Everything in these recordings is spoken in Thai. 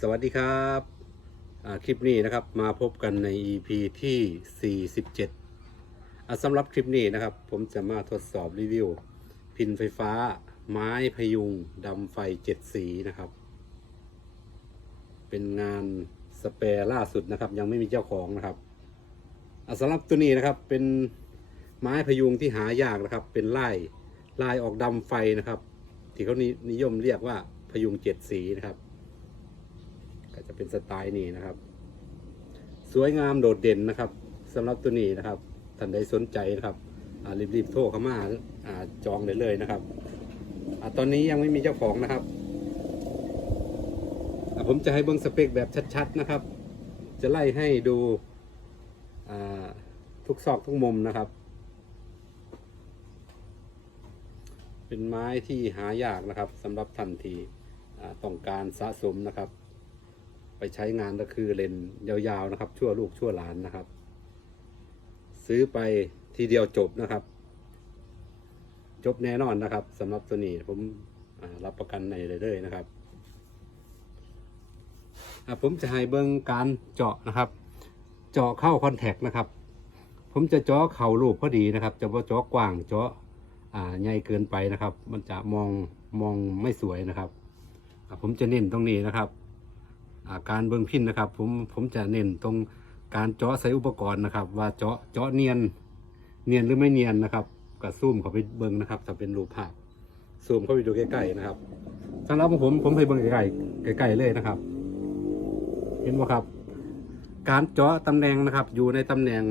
สวัสดีครับคลิปนี้นะครับมาพบกันใน EP ที่ 47อ่าสำหรับคลิปนี้นะครับ ผมจะมาทดสอบรีวิว พินไฟฟ้า ไม้พยุงดำไฟเจ็ดสีนะครับ เป็นงานสเปรล่าสุดนะครับ ยังไม่มีเจ้าของนะครับอ่าสำหรับตัวนี้นะครับเป็นไม้พยุงที่หายากนะครับ เป็นลายลายออกดำไฟนะครับ ที่เขานิยมเรียกว่าพยุงเจ็ดสีนะครับ เป็นสไตล์นี้นะครับ สวยงามโดดเด่นนะครับสำหรับตัวนี้นะครับท่านใดสนใจนะครับรีบๆโทรเข้ามาอจองได้เลยนะครับอตอนนี้ยังไม่มีเจ้าของนะครับผมจะให้เบิ้งสเปคแบบชัดๆนะครับ จะไล่ให้ดูทุกซอกทุกมุมนะครับ เป็นไม้ที่หายากนะครับสำหรับท่านที่ต้องการสะสมนะครับ ใช้งานก็คือเลนยาวๆนะครับ ชั่วลูกชั่วหลานนะครับ ซื้อไปทีเดียวจบนะครับ จบแน่นอนนะครับสำหรับตัวนี้ผมรับประกันในเลยเลยนะครับผมจะให้เบิ้งการเจาะนะครับ เจาะเข้าคอนแทคนะครับ ผมจะเจาะเข่าลูกพอดีนะครับ จะว่าเจาะกว้างเจาะใหญ่เกินไปนะครับ มันจะมองมองไม่สวยนะครับผมจะเน้นตรงนี้นะครับาการเบิ้งพินนะครับ ผมผมจะเน้นตรงการเจาะใส่อุปกรณ์นะครับ ว่าเจาะเจาะเนียนเนียนหรือไม่เนียนนะครับก็ซูมเข้าไปเบิ้งนะครับถ้าเป็นรูปภาพซูมเข้าไปดูใกล้ๆนะครับสำหรับของผมผมให้เบิ้งใกล้ๆใกล้ๆเลยนะครับ เห็นไหมครับ การเจาะตำแหน่งนะครับ อยู่ในตำแหน่ง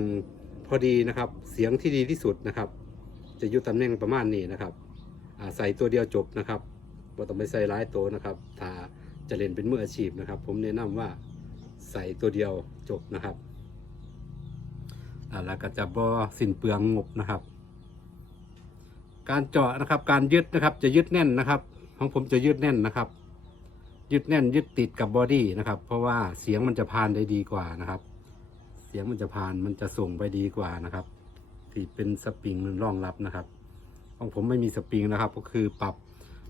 พอดีนะครับ เสียงที่ดีที่สุดนะครับ จะอยู่ตำแหน่งประมาณนี้นะครับใส่ตัวเดียวจบนะครับว่าต้องไปใส่หลายตัวนะครับถ้า จะเล่นเป็นมืออาชีพนะครับ ผมแนะนำว่าใส่ตัวเดียวจบนะครับแล้วก็จะบ่สิ้นเปลืองงบนะครับ การเจาะนะครับ การยึดนะครับจะยึดแน่นนะครับ ของผมจะยึดแน่นนะครับ ยึดแน่นยึดติดกับบอดี้นะครับ เพราะว่าเสียงมันจะพานได้ดีกว่านะครับ เสียงมันจะพานมันจะส่งไปดีกว่านะครับที่เป็นสปริงมันรองรับนะครับ ของผมไม่มีสปริงนะครับ ก็คือปรับ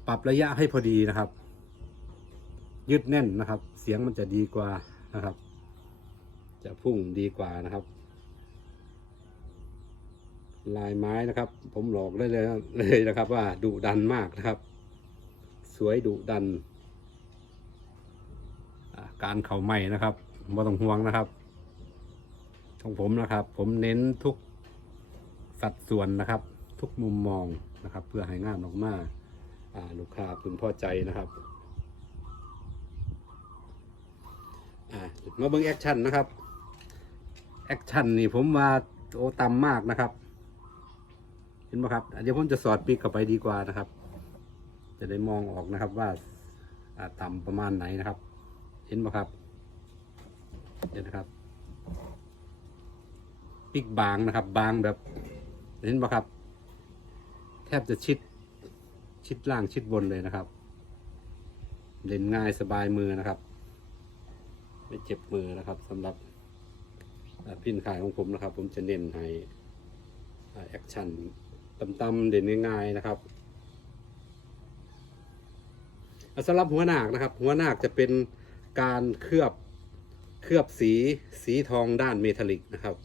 ปรับระยะให้พอดีนะครับ ยึดแน่นนะครับ เสียงมันจะดีกว่านะครับ จะพุ่งดีกว่านะครับ ลายไม้นะครับ ผมหลอกได้เลยเลยนะครับ ว่าดุดันมากนะครับ สวยดุดัน การเข่าใหม่นะครับไม่ต้องห่วงนะครับของผมนะครับ ผมเน้นทุกสัดส่วนนะครับ ทุกมุมมองนะครับ เพื่อให้งานออกมาอ่าลูกค้าพึงพอใจนะครับ อ่า มาเบิ่งแอคชั่นนะครับ แอคชั่นนี่ผมว่าโอต่ำมากนะครับ เห็นไหมครับเดี๋ยวผมจะสอดปีกเข้าไปดีกว่านะครับ จะได้มองออกนะครับว่าอ่าต่ำประมาณไหนนะครับ เห็นไหมครับเดี๋ยวนะครับปีกบางนะครับ บางแบบเห็นไหมครับ แทบจะชิดชิดล่างชิดบนเลยนะครับ เล่นง่ายสบายมือนะครับ ไม่เจ็บมือนะครับสำหรับพินขายของผมนะครับ ผมจะเน้นให้แอคชั่นต่ำๆเด่นง่ายๆนะครับสำหรับหัวหนากนะครับ หัวหนากจะเป็นการเคลือบเคลือบสีสีทองด้านเมทัลลิกนะครับ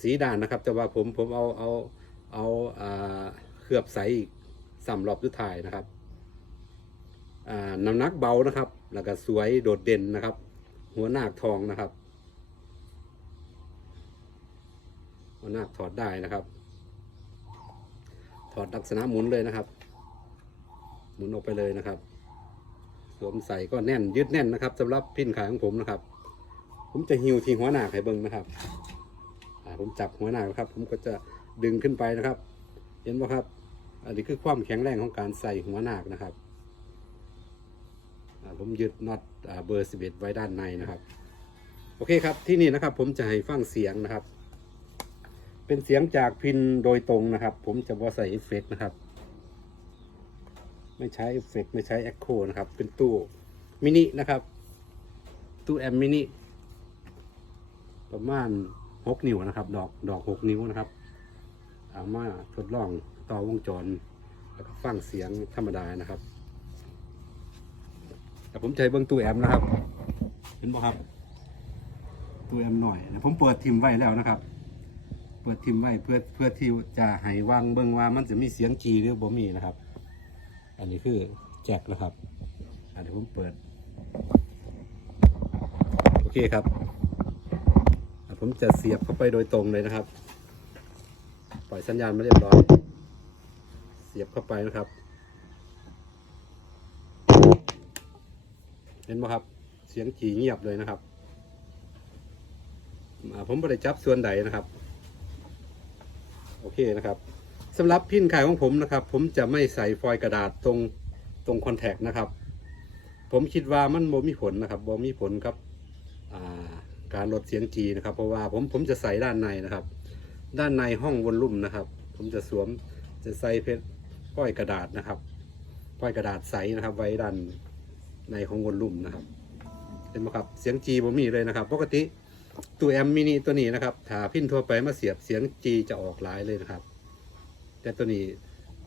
สีด่านนะครับ แต่ว่าผมผมเอาเอาเอาเคลือบใสอีกสามรอบสุดท้ายนะครับน้ำหนักเบานะครับ แล้วก็สวยโดดเด่นนะครับ หัวหน้าคทองนะครับ หัวหน้าคถอดได้นะครับ ถอดลักษณะหมุนเลยนะครับ หมุนออกไปเลยนะครับสวมใส่ก็แน่นยึดแน่นนะครับสำหรับพิ้นขายของผมนะครับ ผมจะหิวที่หัวหน้าคให้เบิ้งนะครับผมจับหัวหน้าคครับ ผมก็จะดึงขึ้นไปนะครับ เห็นไหมครับ อันนี้คือความแข็งแรงของการใส่หัวหน้าคนะครับ ผมยึดน็อตเบอร์ 11 ไว้ด้านในนะครับ โอเคครับที่นี่นะครับผมจะให้ฟังเสียงนะครับ เป็นเสียงจากพินโดยตรงนะครับ ผมจะบ่ใส่เอฟเฟกต์นะครับ ไม่ใช้เอฟเฟกต์ไม่ใช้แอคโคนะครับ เป็นตู้มินินะครับ ตู้แอมมินิประมาณ 6 นิ้วนะครับ ดอกดอก 6 นิ้วนะครับเอามาทดลองต่อวงจร แล้วก็ฟังเสียงธรรมดานะครับ แต่ผมใช้เบิ้งตู้แอมนะครับ เห็นบ่ครับ ตู้แอมหน่อยนะผมเปิดทิมไว้แล้วนะครับ เปิดทิมไว้เพื่อเพื่อที่จะให้วางเบิ้งว่ามันจะมีเสียงจีหรือบ่มีนะครับ อันนี้คือแจ็คนะครับอันนี้ผมเปิด โอเคครับผมจะเสียบเข้าไปโดยตรงเลยนะครับ ปล่อยสัญญาณมาเรียบร้อย เสียบเข้าไปนะครับ ห็นไหมครับ เสียงจีเงียบเลยนะครับผมไม่ได้จับส่วนใดนะครับ โอเคนะครับสำหรับพินขายของผมนะครับ ผมจะไม่ใส่ฟอยกระดาษตรงตรงคอนแทคนะครับ ผมคิดว่ามันบ่มีผลนะครับบ่มีผลกับการลดเสียงจีนะครับ เพราะว่าผมผมจะใส่ด้านในนะครับ ด้านในห้องวอลลุ่มนะครับ ผมจะสวมจะใส่เพชรป้อยกระดาษนะครับป้อยกระดาษใสนะครับ ไว้ด้าน ในของวอลลุ่มนะครับเห็นไหมครับเสียงจีบ่มีเลยนะครับ ปกติตัวแอมมินิตัวนี้นะครับถ้าพินทั่วไปมาเสียบเสียงจีจะออกหลายเลยนะครับ แต่ตัวนี้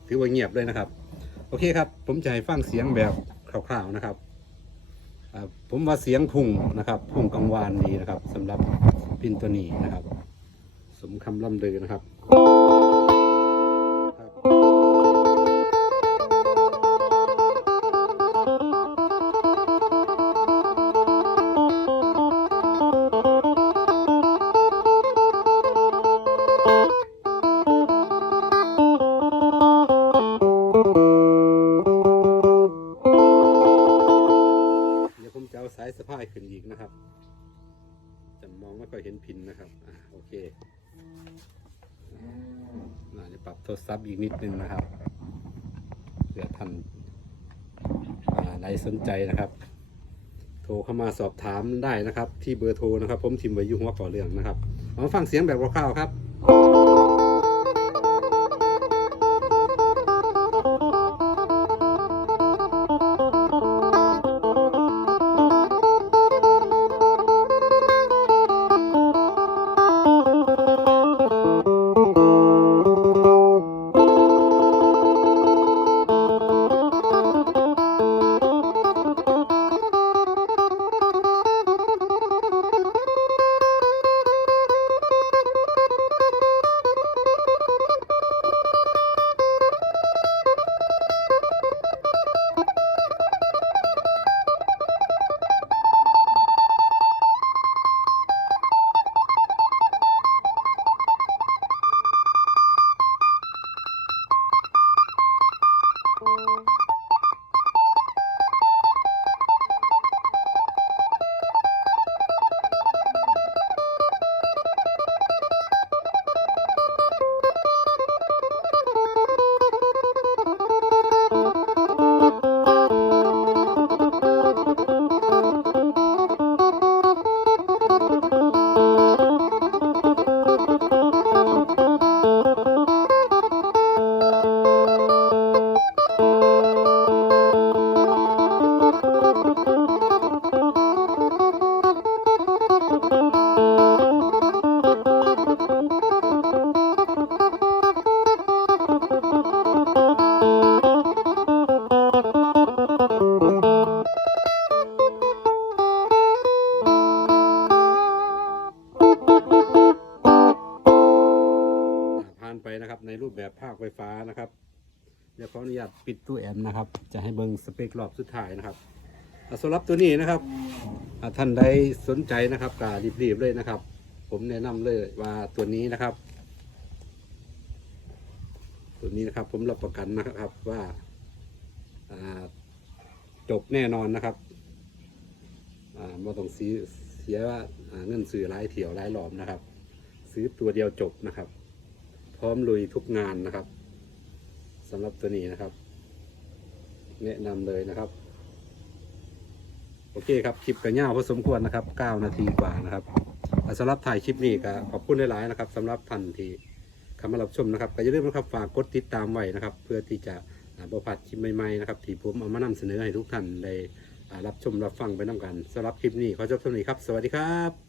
ถือว่าเงียบเลยนะครับ โอเคครับ ผมจะให้ฟังเสียงแบบคร่าวๆนะครับผมว่าเสียงพุ่งนะครับ พุ่งกังวานดีนะครับสำหรับพินตัวนี้นะครับ สมคำล่ำลือนะครับายสะพายขึ้นอีกนะครับจะมองไม่ค่อยเห็นพินนะครับอ่าโอเคอ่าจะปรับโทรศัพท์อีกนิดนึงนะครับเผื่อท่านอ่าใดสนใจนะครับ โทรเข้ามาสอบถามได้นะครับ ที่เบอร์โทรนะครับ ผมทิมไว้ยุ่หัวก่อเรื่องนะครับเอามาฟังเสียงแบบคร่าวๆครับ เดี๋ยวขออนุญาตปิดตู้แอมนะครับ จะให้เบิ้งสเปครอบสุดท้ายนะครับอะสำหรับตัวนี้นะครับท่านใดสนใจนะครับการีบๆเลยนะครับ ผมแนะนำเลยว่าตัวนี้นะครับ ตัวนี้นะครับผมรับประกันนะครับว่าจบแน่นอนนะครับไม่ต้องซื้อเสียว่าเงินซื้อหลายเถี่ยวหลายหลอมนะครับ ซื้อตัวเดียวจบนะครับ พร้อมลุยทุกงานนะครับ สำหรับตัวนี้นะครับ แนะนำเลยนะครับ โอเคครับ คลิปกระเง่าพอสมควรนะครับ 9 นาทีกว่านะครับสำหรับถ่ายคลิปนี้ก็ขอบคุณหลายๆนะครับสำหรับท่านที่เข้ามารับชมนะครับก็อย่าลืมนะครับฝากกดติดตามไว้นะครับ เพื่อที่จะอ่าบพลาดคลิปใหม่ๆนะครับที่ผมเอามานำเสนอให้ทุกท่านได้รับชมรับฟังไปน้ำกันสำหรับคลิปนี้ขอจบเท่านี้ครับ สวัสดีครับ